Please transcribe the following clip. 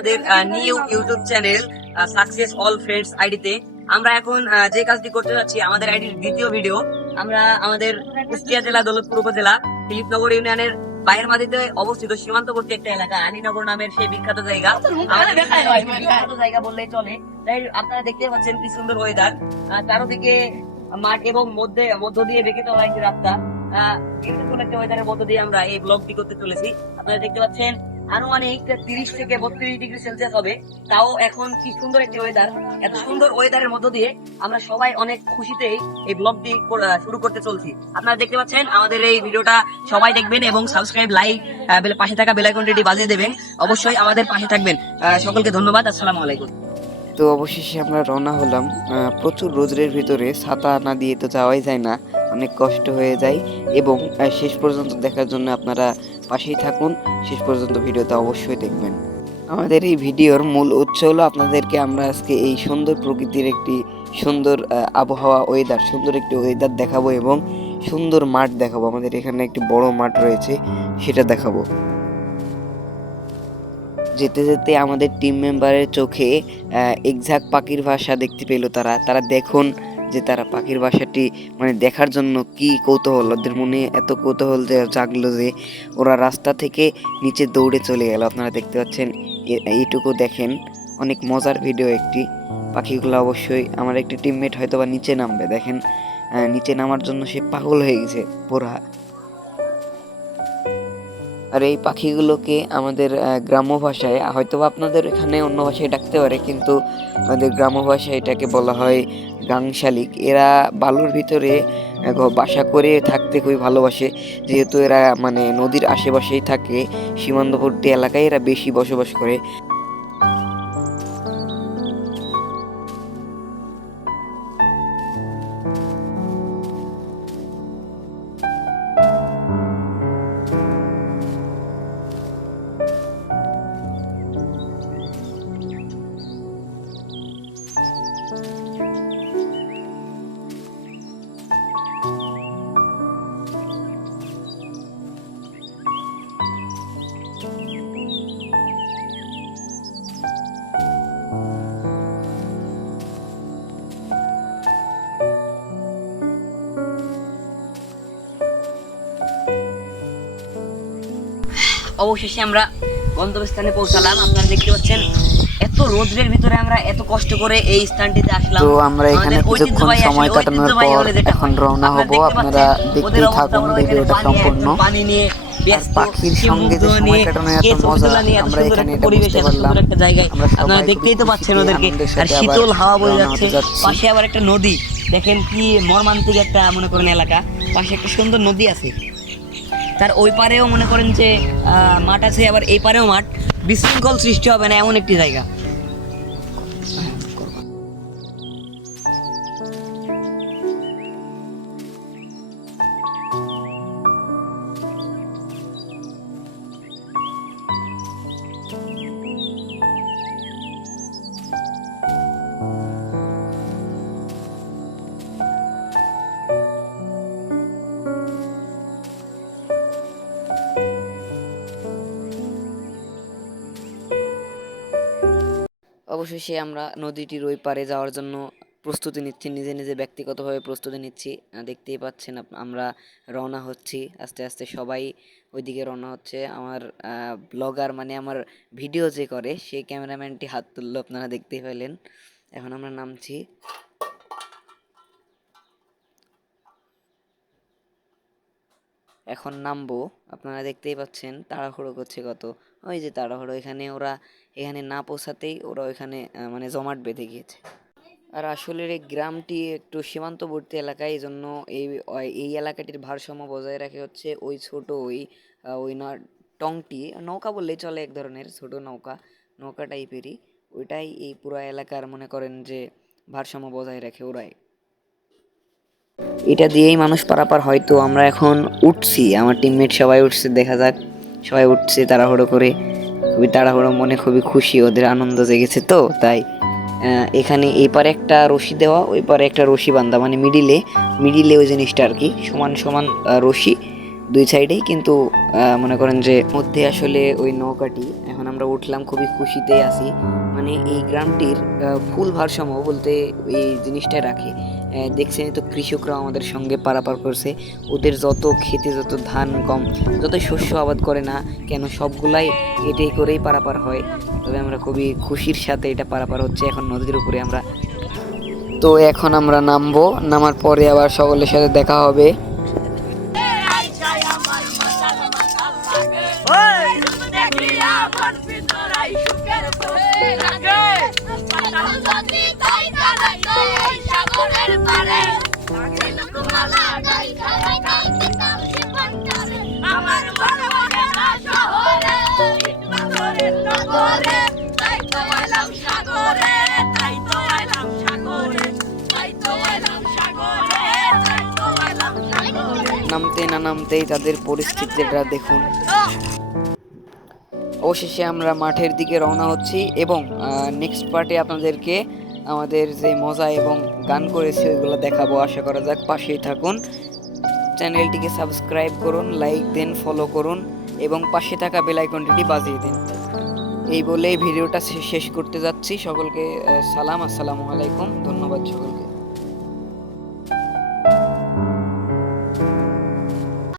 আমাদের new YouTube channel success all friends আইডিতে। আমরা এখন যে কাজটি করতে যাচ্ছি, আমাদের আইডির দ্বিতীয় ভিডিও। আমরা আমাদের কুষ্টিয়া জেলা দৌলতপুর উপজেলা ফিলিপনগর ইউনিয়নের বাইরের মাটিতে অবস্থিত সীমান্তবর্তী একটা এলাকা আলীনগর নামের সেই বিখ্যাত জায়গা। বিখ্যাত জায়গা বললেই চলে। তাই আপনারা দেখতে পাচ্ছেন কি সুন্দর ওয়েদার, চারদিকে মাঠ এবং মধ্য দিয়ে বেঁকে চলা একটি রাস্তা। বিউটিফুল একটা ওয়েদারের মধ্য দিয়ে আমরা এই ব্লগটি করতে চলেছি। আপনারা দেখতে পাচ্ছেন আনুমানিক 30 থেকে 32 ডিগ্রি সেলসিয়াস হবে। তাও এখন কি সুন্দর একটি ওয়েদার। এত সুন্দর ওয়েদারের মধ্য দিয়ে আমরা সবাই অনেক খুশিতেই এই ব্লগটি শুরু করতে চলছি। আপনারা দেখতে পাচ্ছেন আমাদের এই ভিডিওটা সবাই দেখবেন এবং সাবস্ক্রাইব, লাইক, পাশে থাকা বেল আইকনটি বাজিয়ে দেবেন। অবশ্যই আমাদের পাশে থাকবেন। সকলকে ধন্যবাদ। আসসালামু আলাইকুম। তো অবশেষে আমরা রওনা হলাম। প্রচুর রোদের ভিতরে ছাতা না দিয়ে তো যাওয়াই যায় না, অনেক কষ্ট হয়ে যায়। এবং শেষ পর্যন্ত দেখার জন্য আপনারা পাশেই থাকুন, শেষ পর্যন্ত ভিডিওটা অবশ্যই দেখবেন। আমাদের এই ভিডিওর মূল উৎস হলো আপনাদেরকে আমরা আজকে এই সুন্দর প্রকৃতির একটি সুন্দর আবহাওয়া সুন্দর একটি ওয়েদার দেখাবো এবং সুন্দর মাঠ দেখাবো। আমাদের এখানে একটি বড় মাঠ রয়েছে, সেটা দেখাবো। যেতে যেতে আমাদের টিম মেম্বারের চোখে এক্সাক্ট পাখির ভাষা দেখতে পেল। তারা দেখুন যে তারা পাখির ভাষাটি মানে দেখার জন্য কি কৌতূহল, ওদের মনে এত কৌতূহল জাগলো যে ওরা রাস্তা থেকে নিচে দৌড়ে চলে গেল। আপনারা দেখতে পাচ্ছেন, এইটুকু দেখেন, অনেক মজার ভিডিও একটি। পাখিগুলো অবশ্যই আমার একটি টিমমেট হয়তো বা নিচে নামবে, দেখেন নিচে নামার জন্য সে পাগল হয়ে গেছে পুরা। আর এই পাখিগুলোকে আমাদের গ্রাম্য ভাষায়, হয়তো আপনাদের এখানে অন্য ভাষায় ডাকতে পারে, কিন্তু আমাদের গ্রাম্য ভাষায় এটাকে বলা হয় গাং শালিক। এরা বালুর ভিতরে বাসা করে থাকতে খুবই ভালোবাসে, যেহেতু এরা মানে নদীর আশেপাশেই থাকে, সীমান্তবর্তী এলাকায় এরা বেশি বসবাস করে। অবশেষে আমরা গন্তব্যস্থানে পৌঁছালাম। আপনারা দেখতে পাচ্ছেন এত রোদের ভিতরে আমরা এত কষ্ট করে এই স্থানটিতে আসলাম। তো আমরা এখানে কিছুক্ষণ সময় কাটানোর পর এখন রওনা হব। আপনারা দেখতেই থাকুন ভিডিওটা সম্পূর্ণ। পানি নিয়ে পাখির সঙ্গে যে সময় কাটানো এত মজা, আমরা এখানে এটা বুঝতে পারলাম। একটা জায়গায় আপনারা দেখতেই তো পাচ্ছেন ওদেরকে, আর শীতল হাওয়া বয়ে যাচ্ছে। পাশে আবার একটা নদী, দেখেন কি মর্মান্তিক একটা মনে করেন এলাকা। পাশে একটা সুন্দর নদী আছে, তার ওই পারেও মনে করেন যে মাঠ আছে, আবার এই পারেও মাঠ। বিশৃঙ্খল সৃষ্টি হবে না এমন একটি জায়গা। অবশেষে আমরা নদীটির ওই পারে যাওয়ার জন্য প্রস্তুতি নিচ্ছি, নিজে নিজে ব্যক্তিগতভাবে প্রস্তুতি নিচ্ছি। দেখতেই পাচ্ছেন আমরা রওনা হচ্ছি আস্তে আস্তে, সবাই ওইদিকে রওনা হচ্ছে। আমার ব্লগার মানে আমার ভিডিও যে করে সেই ক্যামেরাম্যানটি হাত তুললো, আপনারা দেখতেই পেলেন। এখন আমরা নামছি। এখন নামবো, আপনারা দেখতেই পাচ্ছেন তাড়াহুড়ো করছে কত। ওই যে তাড়াহুড়ো, এখানে না পৌঁছাতেই ওরা ওইখানে মানে জমাট বেঁধে গিয়েছে। আর আসলে এই গ্রামটি একটু সীমান্তবর্তী এলাকায়, এই জন্য এই এলাকাটির ভারসাম্য বজায় রাখে হচ্ছে ওই ছোট ওই টংটি, নৌকা বললেই চলে, এক ধরনের ছোট নৌকা টাইপেরই, ওইটাই এই পুরো এলাকার মনে করেন যে ভারসাম্য বজায় রাখে ওরাই। এটা দিয়েই মানুষ পারাপার। হয়তো আমরা এখন উঠছি, আমার টিমমেট সবাই উঠছে, দেখা যাক। সবাই উঠছে তাড়াহুড়ো করে, খুবই তাড়াহুড়ো মনে, খুবই খুশি, ওদের আনন্দ জেগেছে তো তাই। এখানে এই পারে একটা রশি দেওয়া, ওই পারে একটা রশি বান্ধা, মানে মিডিলে ওই জিনিসটা আর কি, সমান সমান রশি দুই সাইডেই, কিন্তু মনে করেন যে মধ্যে আসলে ওই নৌকাটি। এখন আমরা উঠলাম, খুবই খুশিতে আছি। মানে এই গ্রামটির ফুল ভারসাম্য বলতে এই জিনিসটা রাখে। দেখছেন তো, কৃষকরা আমাদের সঙ্গে পারাপার করছে। ওদের যত খেতে যত ধান গম যত শস্য আবাদ করে না কেন, সবগুলাই এটাই করেই পারাপার হয়। তবে আমরা খুবই খুশির সাথে এটা পারাপার হচ্ছে এখন নদীর উপরে আমরা। তো এখন আমরা নামবো, নামার পরে আবার সকলের সাথে দেখা হবে। নামতে না নামতেই তাদের পরিস্থিতিটা দেখুন। অবশেষে আমরা মাঠের দিকে রওনা হচ্ছি এবং নেক্সট পার্টে আপনাদেরকে আমাদের যে মজা এবং গান করেছে ওইগুলো দেখাবো। আশা করা যাক পাশেই থাকুন। চ্যানেলটিকে সাবস্ক্রাইব করুন, লাইক দেন, ফলো করুন এবং পাশে থাকা বেল আইকনটি বাজিয়ে দিন। এই বলেই ভিডিওটা শেষ করতে যাচ্ছি। সকলকে সালাম, আসসালামু আলাইকুম, ধন্যবাদ সকলকে।